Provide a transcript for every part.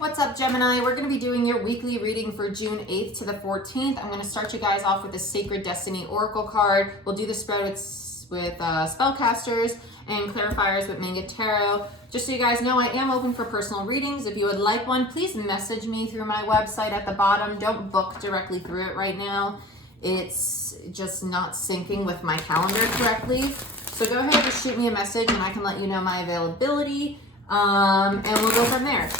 What's up, Gemini? We're going to be doing your weekly reading for June 8th to the 14th. I'm going to start you guys off with the Sacred Destiny Oracle card. We'll do the spread with spellcasters and clarifiers with Manga Tarot. Just so you guys know, I am open for personal readings. If you would like one, please message me through my website at the bottom. Don't book directly through it right now. It's just not syncing with my calendar correctly. So go ahead and shoot me a message and I can let you know my availability. And we'll go from there.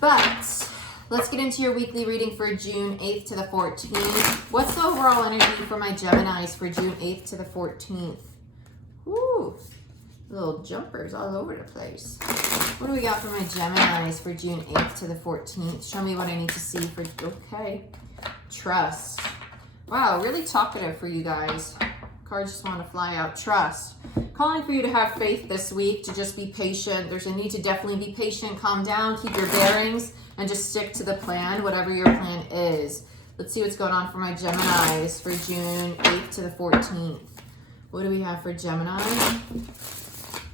But let's get into your weekly reading for June 8th to the 14th. What's the overall energy for my Geminis for June 8th to the 14th? Ooh, little jumpers all over the place. What do we got for my Geminis for June 8th to the 14th? Show me what I need to see for, okay. Trust. Wow, really talkative for you guys. Cards just want to fly out. Trust. Calling for you to have faith this week, to just be patient. There's a need to definitely be patient, calm down, keep your bearings, and just stick to the plan, whatever your plan is. Let's see what's going on for my Geminis for June 8th to the 14th. What do we have for Gemini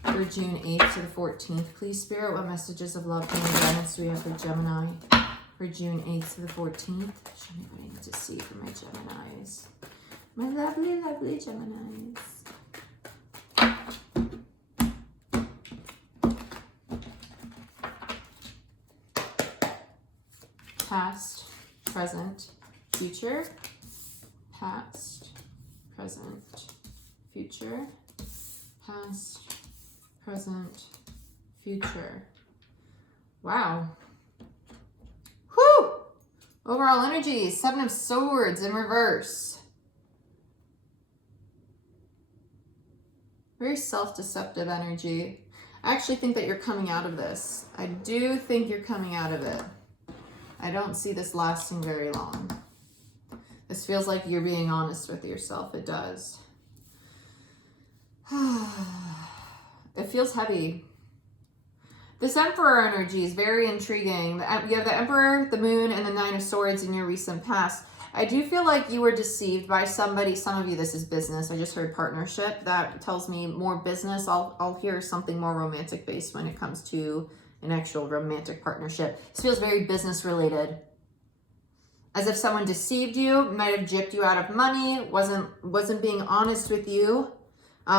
for June 8th to the 14th? Please, Spirit, what messages of love and guidance do we have for Gemini for June 8th to the 14th? Show me what I need to see for my Geminis. My lovely, lovely Geminis. Past, present, future. Past, present, future. Past, present, future. Wow. Whew! Overall energy, 7 of Swords in reverse. Very self-deceptive energy. I actually think that you're coming out of this. I do think you're coming out of it. I don't see this lasting very long. This feels like you're being honest with yourself. It does. It feels heavy. This Emperor energy is very intriguing. You have the Emperor, the Moon, and the 9 of Swords in your recent past. I do feel like you were deceived by somebody. Some of you, this is business. I just heard partnership. That tells me more business. I'll hear something more romantic based when it comes to an actual romantic partnership. This feels very business related. As if someone deceived you, might have gypped you out of money, wasn't being honest with you.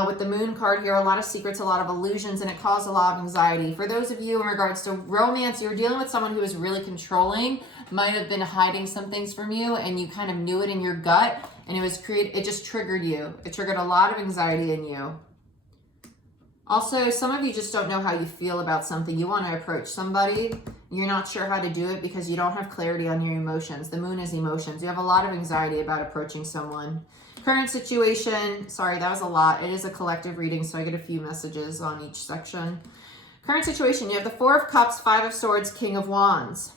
With the Moon card here, a lot of secrets, a lot of illusions, and it caused a lot of anxiety. For those of you in regards to romance, you're dealing with someone who is really controlling, might have been hiding some things from you, and you kind of knew it in your gut, and it just triggered you. It triggered a lot of anxiety in you. Also, some of you just don't know how you feel about something. You want to approach somebody. You're not sure how to do it because you don't have clarity on your emotions. The Moon is emotions. You have a lot of anxiety about approaching someone. Current situation, sorry, that was a lot. It is a collective reading, so I get a few messages on each section. Current situation, you have the 4 of Cups, 5 of Swords, King of Wands.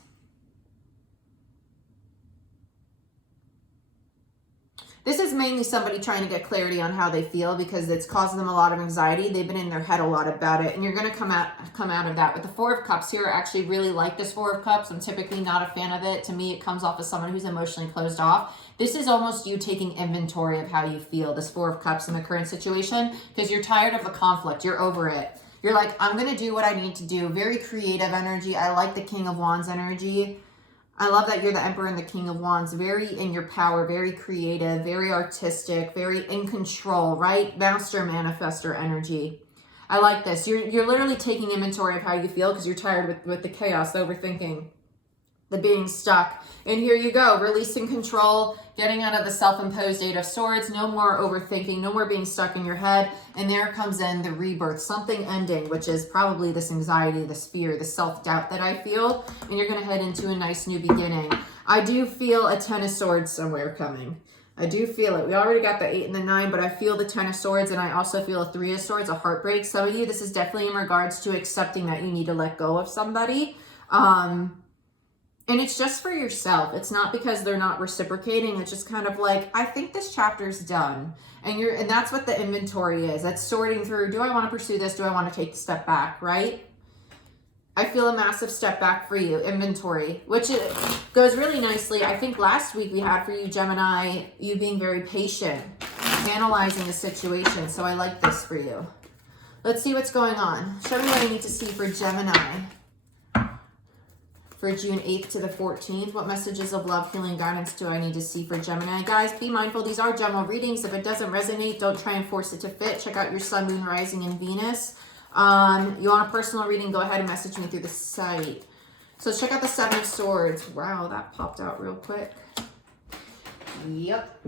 This is mainly somebody trying to get clarity on how they feel because it's causing them a lot of anxiety. They've been in their head a lot about it, and you're going to come out of that. With the 4 of Cups here, I actually really like this 4 of Cups. I'm typically not a fan of it. To me, it comes off as someone who's emotionally closed off. This is almost you taking inventory of how you feel, this 4 of Cups in the current situation, because you're tired of the conflict. You're over it. You're like, I'm going to do what I need to do. Very creative energy. I like the King of Wands energy. I love that you're the Emperor and the King of Wands, very in your power, very creative, very artistic, very in control, right? Master manifester energy. I like this. You're literally taking inventory of how you feel because you're tired with the chaos, the overthinking, the being stuck. And here you go, releasing control, getting out of the self-imposed 8 of Swords, no more overthinking, no more being stuck in your head. And there comes in the rebirth, something ending, which is probably this anxiety, this fear, the self-doubt that I feel. And you're going to head into a nice new beginning. I do feel a 10 of Swords somewhere coming. I do feel it. We already got the 8 and the 9, but I feel the 10 of Swords, and I also feel a 3 of Swords, a heartbreak. Some of you, this is definitely in regards to accepting that you need to let go of somebody. And it's just for yourself. It's not because they're not reciprocating. It's just kind of like, I think this chapter's done. And that's what the inventory is. That's sorting through, do I want to pursue this? Do I want to take a step back, right? I feel a massive step back for you, inventory, which goes really nicely. I think last week we had for you, Gemini, you being very patient, analyzing the situation. So I like this for you. Let's see what's going on. Show me what I need to see for Gemini for June 8th to the 14th. What messages of love, healing, guidance do I need to see for Gemini? Guys, be mindful. These are general readings. If it doesn't resonate, don't try and force it to fit. Check out your sun, moon, rising, and Venus. You want a personal reading, go ahead and message me through the site. So let's check out the Seven of Swords. Wow, that popped out real quick. Yep.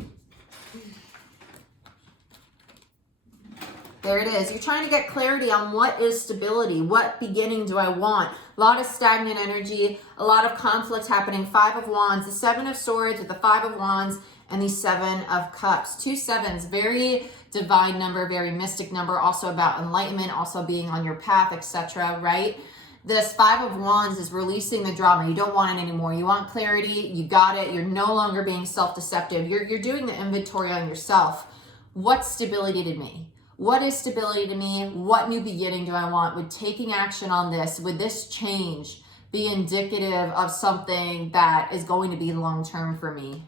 There it is. You're trying to get clarity on what is stability. What beginning do I want? A lot of stagnant energy, a lot of conflict happening. Five of Wands, the Seven of Swords with the Five of Wands, and the Seven of Cups. 2 sevens, very divine number, very mystic number, also about enlightenment, also being on your path, etc., right? This Five of Wands is releasing the drama. You don't want it anymore. You want clarity. You got it. You're no longer being self-deceptive. You're doing the inventory on yourself. What's stability to me? What is stability to me? What new beginning do I want? Would taking action on this, would this change be indicative of something that is going to be long-term for me?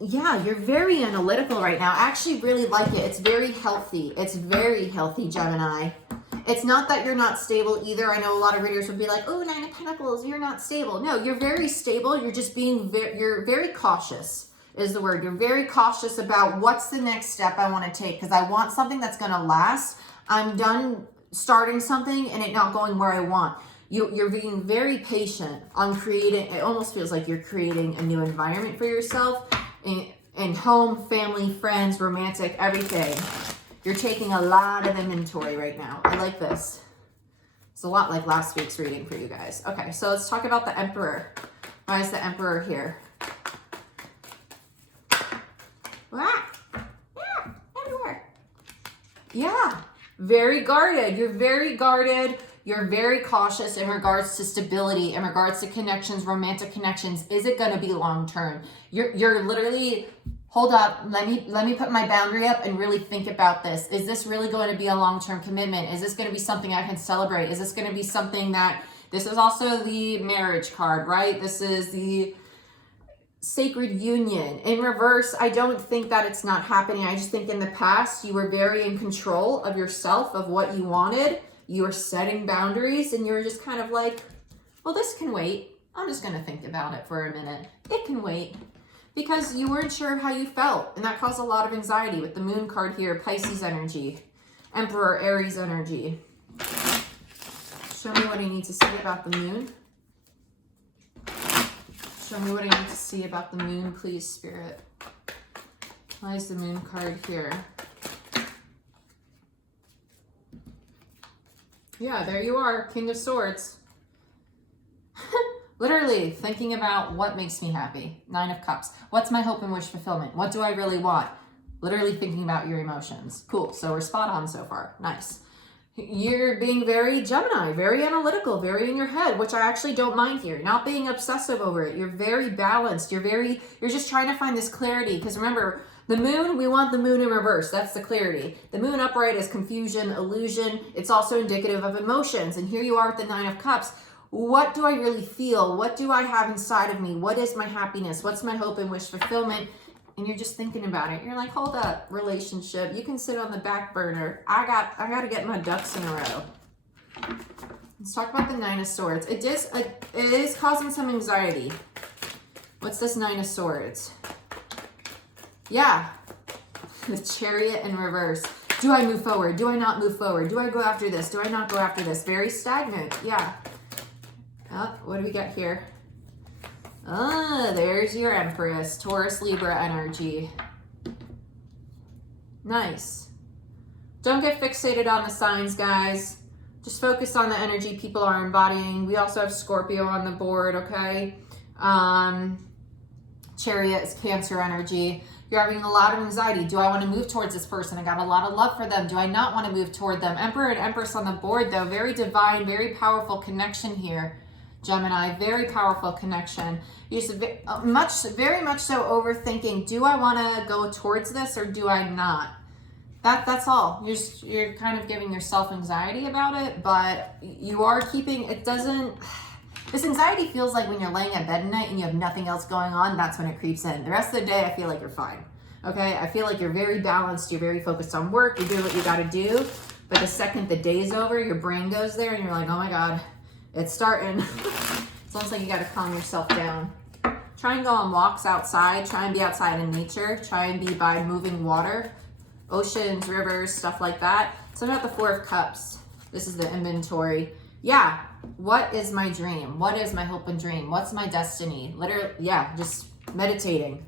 Yeah, you're very analytical right now. I actually really like it. It's very healthy. It's very healthy, Gemini. It's not that you're not stable either. I know a lot of readers would be like, oh, Nine of Pentacles, you're not stable. No, you're very stable. You're just being you're very cautious is the word. You're very cautious about what's the next step I want to take because I want something that's going to last. I'm done starting something and it not going where I want. You're being very patient on creating. It almost feels like you're creating a new environment for yourself in home, family, friends, romantic, everything. You're taking a lot of inventory right now. I like this. It's a lot like last week's reading for you guys. Okay, so let's talk about the Emperor. Why is the Emperor here? Yeah, everywhere. Yeah, very guarded. You're very guarded. You're very cautious in regards to stability, in regards to connections, romantic connections. Is it going to be long term? You're literally, hold up, let me put my boundary up and really think about this. Is this really going to be a long-term commitment? Is this going to be something I can celebrate? Is this going to be something that, this is also the marriage card, right? This is the sacred union. In reverse, I don't think that it's not happening. I just think in the past, you were very in control of yourself, of what you wanted. You were setting boundaries and you were just kind of like, well, this can wait. I'm just going to think about it for a minute. It can wait. Because you weren't sure how you felt. And that caused a lot of anxiety with the Moon card here, Pisces energy, Emperor, Aries energy. Show me what I need to see about the Moon. Show me what I need to see about the Moon, please, Spirit. Why is the Moon card here? Yeah, there you are, King of Swords. Literally thinking about what makes me happy. Nine of Cups. What's my hope and wish fulfillment? What do I really want? Literally thinking about your emotions. Cool. So we're spot on so far. Nice. You're being very Gemini, very analytical, very in your head, which I actually don't mind here. Not being obsessive over it. You're very balanced. You're just trying to find this clarity. Because remember, the Moon, we want the Moon in reverse. That's the clarity. The Moon upright is confusion, illusion. It's also indicative of emotions. And here you are with the Nine of Cups. What do I really feel? What do I have inside of me? What is my happiness? What's my hope and wish fulfillment? And you're just thinking about it. You're like, hold up, relationship. You can sit on the back burner. I got to get my ducks in a row. Let's talk about the Nine of Swords. It is causing some anxiety. What's this Nine of Swords? Yeah, the Chariot in reverse. Do I move forward? Do I not move forward? Do I go after this? Do I not go after this? Very stagnant. Yeah. Oh, what do we got here? Ah, there's your Empress, Taurus, Libra energy. Nice. Don't get fixated on the signs, guys. Just focus on the energy people are embodying. We also have Scorpio on the board, okay? Chariot is Cancer energy. You're having a lot of anxiety. Do I want to move towards this person? I got a lot of love for them. Do I not want to move toward them? Emperor and Empress on the board, though. Very divine, very powerful connection here. Gemini, very powerful connection. You're very much so overthinking. Do I want to go towards this or do I not? That's all. You're kind of giving yourself anxiety about it, but you are keeping. It doesn't. This anxiety feels like when you're laying in bed at night and you have nothing else going on. That's when it creeps in. The rest of the day, I feel like you're fine. Okay, I feel like you're very balanced. You're very focused on work. You're doing what you got to do. But the second the day's over, your brain goes there and you're like, oh my God. It's starting. It's almost like you got to calm yourself down. Try and go on walks outside. Try and be outside in nature. Try and be by moving water, oceans, rivers, stuff like that. So about the Four of Cups. This is the inventory. Yeah. What is my dream? What is my hope and dream? What's my destiny? Literally, yeah, just meditating.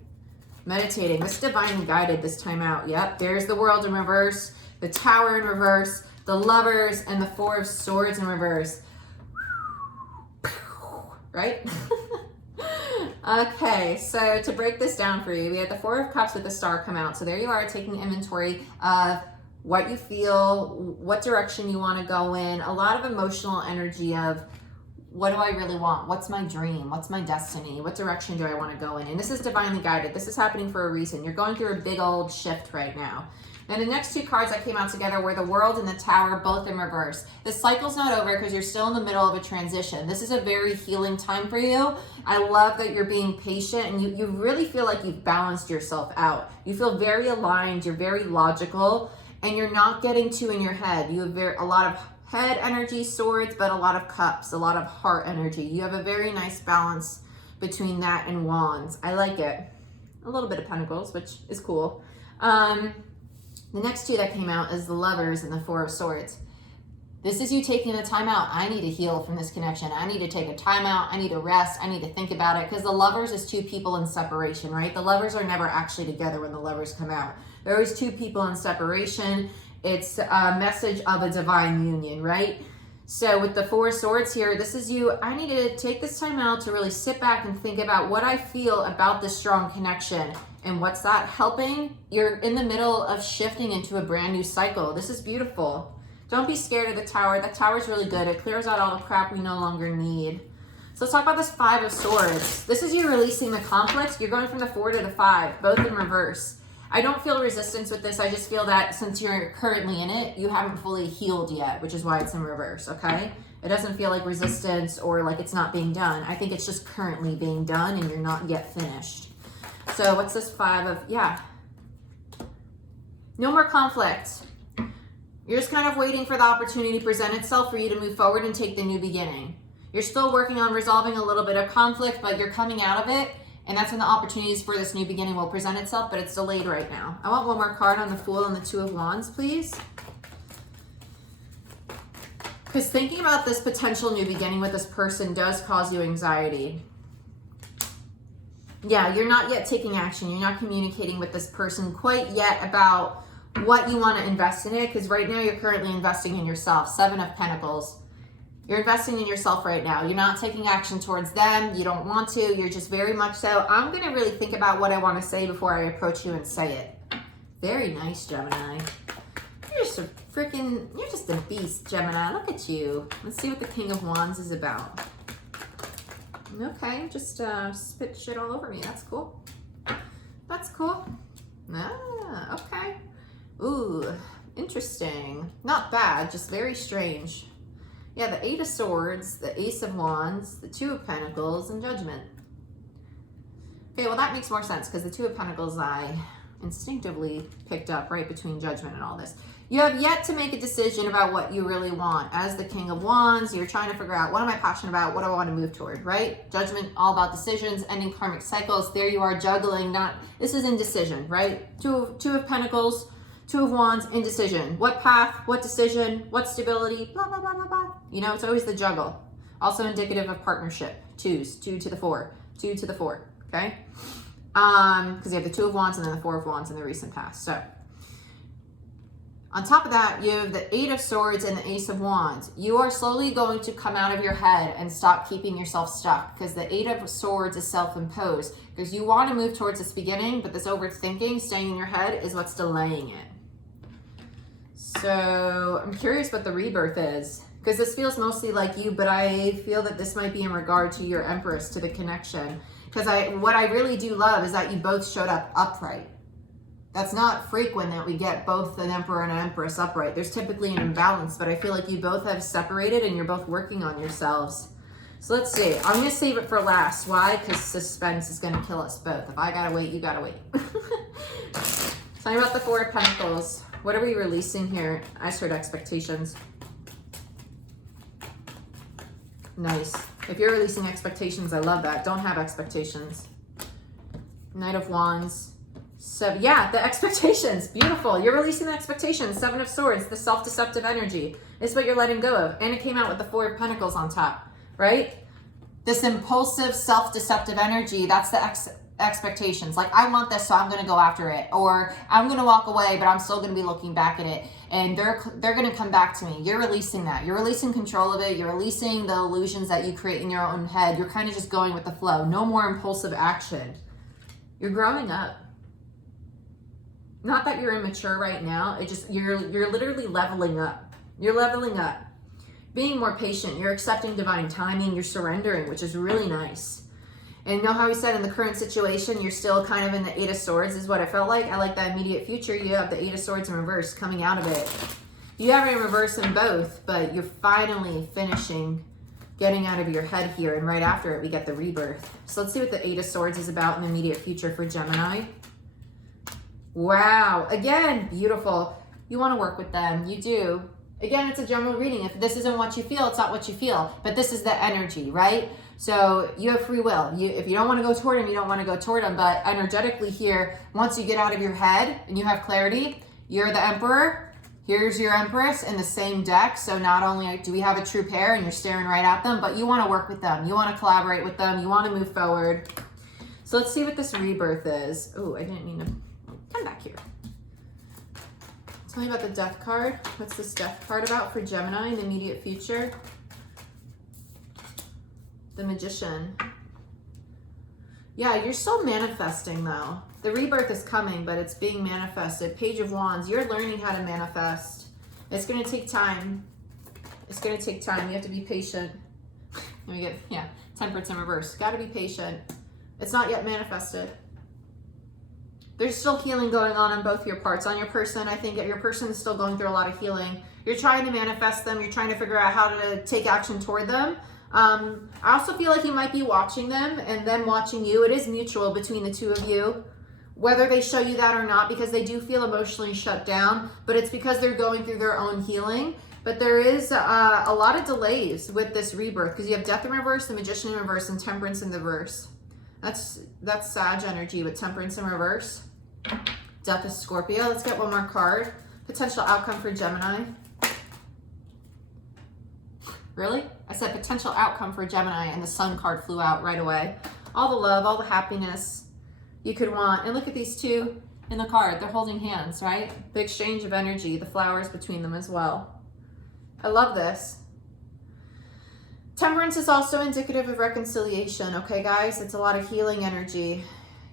Meditating. This is divinely guided this time out. Yep. There's the World in reverse, the Tower in reverse, the Lovers, and the Four of Swords in reverse. Right? Okay, so to break this down for you, we had the Four of Cups with the Star come out. So there you are taking inventory of what you feel, what direction you want to go in, a lot of emotional energy of what do I really want? What's my dream? What's my destiny? What direction do I want to go in? And this is divinely guided. This is happening for a reason. You're going through a big old shift right now. And the next two cards that came out together were the World and the Tower, both in reverse. The cycle's not over because you're still in the middle of a transition. This is a very healing time for you. I love that you're being patient and you really feel like you've balanced yourself out. You feel very aligned. You're very logical and you're not getting too in your head. You have a lot of head energy, swords, but a lot of cups, a lot of heart energy. You have a very nice balance between that and wands. I like it. A little bit of pentacles, which is cool. The next two that came out is the Lovers and the Four of Swords. This is you taking a time out. I need to heal from this connection. I need to take a time out. I need to rest. I need to think about it because the Lovers is two people in separation, right? The Lovers are never actually together when the Lovers come out. There are always two people in separation. It's a message of a divine union, right? So with the Four of Swords here, this is you. I need to take this time out to really sit back and think about what I feel about this strong connection. And what's that helping? You're in the middle of shifting into a brand new cycle. This is beautiful. Don't be scared of the Tower. The Tower's really good. It clears out all the crap we no longer need. So let's talk about this Five of Swords. This is you releasing the conflict. You're going from the 4 to the 5, both in reverse. I don't feel resistance with this. I just feel that since you're currently in it, you haven't fully healed yet, which is why it's in reverse, okay? It doesn't feel like resistance or like it's not being done. I think it's just currently being done and you're not yet finished. So what's this 5 of, yeah. No more conflict. You're just kind of waiting for the opportunity to present itself for you to move forward and take the new beginning. You're still working on resolving a little bit of conflict, but you're coming out of it. And that's when the opportunities for this new beginning will present itself, but it's delayed right now. I want one more card on the Fool and the Two of Wands, please. Because thinking about this potential new beginning with this person does cause you anxiety. Yeah, you're not yet taking action. You're not communicating with this person quite yet about what you want to invest in it. Because right now you're currently investing in yourself. 7 of Pentacles. You're investing in yourself right now. You're not taking action towards them. You don't want to. You're just very much so. I'm going to really think about what I want to say before I approach you and say it. Very nice, Gemini. You're just you're just a beast, Gemini. Look at you. Let's see what the King of Wands is about. Okay, just spit shit all over me. That's cool. That's cool. Ah, okay. Ooh, interesting. Not bad, just very strange. Yeah, the 8 of Swords, the Ace of Wands, the 2 of Pentacles, and Judgment. Okay, well that makes more sense because the 2 of Pentacles I instinctively picked up right between Judgment and all this. You have yet to make a decision about what you really want. As the King of Wands, you're trying to figure out, what am I passionate about? What do I want to move toward, right? Judgment, all about decisions, ending karmic cycles. There you are juggling, this is indecision, right? Two of Pentacles, 2 of Wands, indecision. What path, what decision, what stability, blah, blah, blah, blah, blah. You know, it's always the juggle. Also indicative of partnership. 2s, 2 to the 4, 2 to the 4, okay? Because you have the 2 of Wands and then the 4 of Wands in the recent past. So, on top of that, you have the 8 of Swords and the Ace of Wands. You are slowly going to come out of your head and stop keeping yourself stuck because the 8 of Swords is self-imposed because you want to move towards this beginning, but this overthinking, staying in your head, is what's delaying it. So I'm curious what the rebirth is because this feels mostly like you, but I feel that this might be in regard to your Empress, to the connection. Because what I really do love is that you both showed up upright. That's not frequent that we get both an Emperor and an Empress upright. There's typically an imbalance, but I feel like you both have separated and you're both working on yourselves. So let's see. I'm going to save it for last. Why? Because suspense is going to kill us both. If I got to wait, you got to wait. Tell me about the 4 of Pentacles. What are we releasing here? I just heard expectations. Nice. If you're releasing expectations, I love that. Don't have expectations. Knight of Wands. So yeah, the expectations. Beautiful. You're releasing the expectations. Seven of Swords, the self-deceptive energy is what you're letting go of. And it came out with the Four of Pentacles on top, right? This impulsive, self-deceptive energy, that's the expectations. Like, I want this, so I'm going to go after it. Or I'm going to walk away, but I'm still going to be looking back at it. And they're going to come back to me. You're releasing that. You're releasing control of it. You're releasing the illusions that you create in your own head. You're kind of just going with the flow. No more impulsive action. You're growing up. Not that you're immature right now. It just, you're literally leveling up. You're leveling up. Being more patient. You're accepting divine timing. You're surrendering, which is really nice. And you know how we said in the current situation, you're still kind of in the Eight of Swords is what it felt like. I like that immediate future. You have the Eight of Swords in reverse coming out of it. You have it in reverse in both, but you're finally finishing getting out of your head here. And right after it, we get the rebirth. So let's see what the Eight of Swords is about in the immediate future for Gemini. Wow. Again, beautiful. You want to work with them. You do. Again, it's a general reading. If this isn't what you feel, it's not what you feel. But this is the energy, right? So you have free will. If you don't want to go toward them, you don't want to go toward them. But energetically here, once you get out of your head and you have clarity, you're the Emperor. Here's your Empress in the same deck. So not only do we have a true pair and you're staring right at them, but you want to work with them. You want to collaborate with them. You want to move forward. So let's see what this rebirth is. Oh, I didn't mean to come back here. Tell me about the Death card. What's this Death card about for Gemini in the immediate future? The Magician. Yeah, you're still manifesting though. The rebirth is coming, but it's being manifested. Page of Wands. You're learning how to manifest. It's going to take time. It's going to take time. You have to be patient. Let me get, yeah, Temperance in reverse. Got to be patient. It's not yet manifested. There's still healing going on both your parts. On your person, I think that your person is still going through a lot of healing. You're trying to manifest them. You're trying to figure out how to take action toward them. I also feel like you might be watching them and them watching you. It is mutual between the two of you, whether they show you that or not, because they do feel emotionally shut down, but it's because they're going through their own healing. But there is a lot of delays with this rebirth because you have Death in reverse, the Magician in reverse, and Temperance in the reverse. That's Sag energy with Temperance in reverse. Death is Scorpio. Let's get one more card. Potential outcome for Gemini. Really? I said potential outcome for Gemini and the Sun card flew out right away. All the love, all the happiness you could want. And look at these two in the card. They're holding hands, right? The exchange of energy, the flowers between them as well. I love this. Temperance is also indicative of reconciliation, okay, guys? It's a lot of healing energy.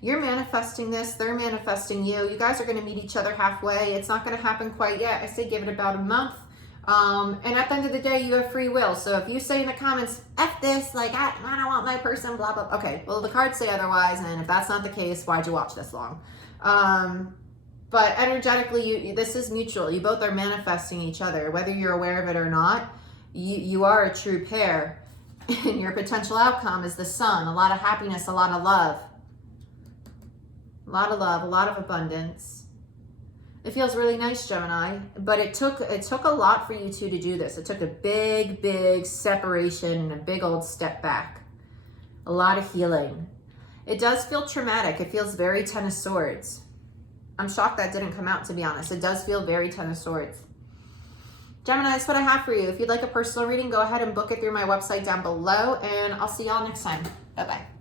You're manifesting this. They're manifesting you. You guys are going to meet each other halfway. It's not going to happen quite yet. I say give it about a month. And at the end of the day, you have free will. So if you say in the comments, F this, like, I don't want my person, blah, blah, blah. Okay, well, the cards say otherwise. And if that's not the case, why'd you watch this long? But energetically, this is mutual. You both are manifesting each other. Whether you're aware of it or not, you are a true pair. And your potential outcome is the Sun. A lot of happiness, a lot of love. A lot of love, a lot of abundance. It feels really nice, Gemini, but it took a lot for you two to do this. It took a big, big separation and a big old step back. A lot of healing. It does feel traumatic. It feels very Ten of Swords. I'm shocked that didn't come out, to be honest. It does feel very Ten of Swords. Gemini, that's what I have for you. If you'd like a personal reading, go ahead and book it through my website down below, and I'll see y'all next time. Bye-bye.